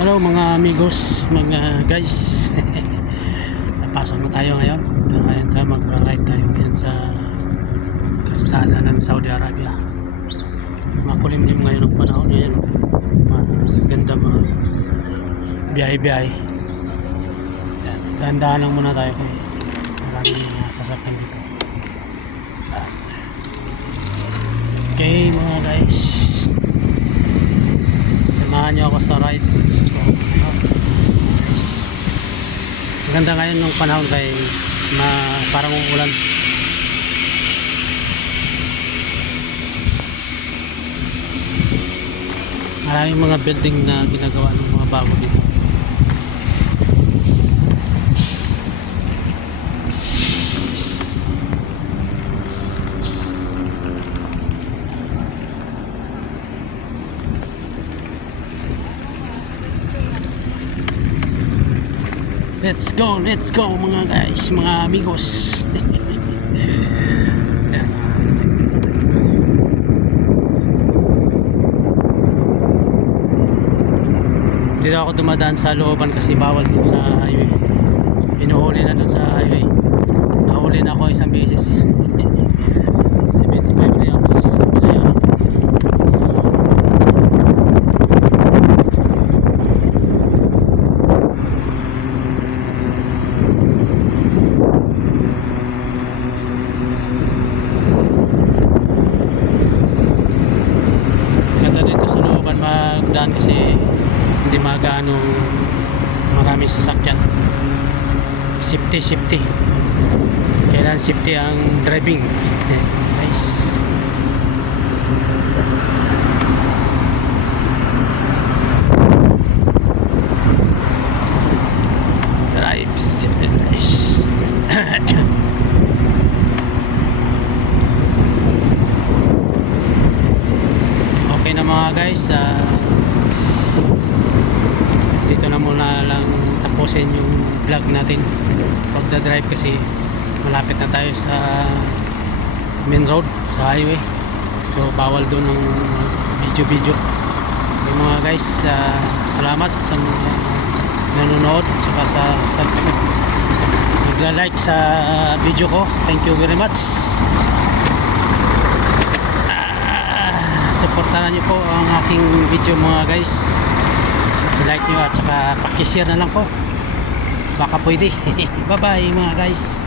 Hello mga amigos, mga guys. Napasok na tayo ngayon. Ngayon tayo mag-ride tayo ngayon sa kalsada ng Saudi Arabia. Makulimlim ngayon ang panahon ngayon. Maganda mga biyahe-biyahe. Dahan-dahan lang muna tayo kung maraming sasakyan dito. Okay mga guys, samahan nyo ako sa rides. Maganda ngayon ng panahon kay parang umulan. Maraming mga building na ginagawa ng mga bago dito. Let's go mga guys, mga amigos. Dito ako dumadaan sa looban kasi bawal din sa highway. Pinuhuli na doon sa highway. Nahuli na ako isang beses. 75 reals sa Pinayaran. Magdaan kasi hindi magano maraming sasakyan. Safety kailan safety ang driving. Nice. Drive safety. Nice. Okay na mga guys, dito na muna lang tapusin yung vlog natin pagdadrive kasi malapit na tayo sa main road, sa highway, so bawal doon ng video. Okay mga guys, salamat sa nanonood saka sa nagla-like sa video ko. Thank you very much. Supportahan nyo po ang aking video mga guys. Like nyo at saka pakishare na lang po baka pwede. Bye bye mga guys.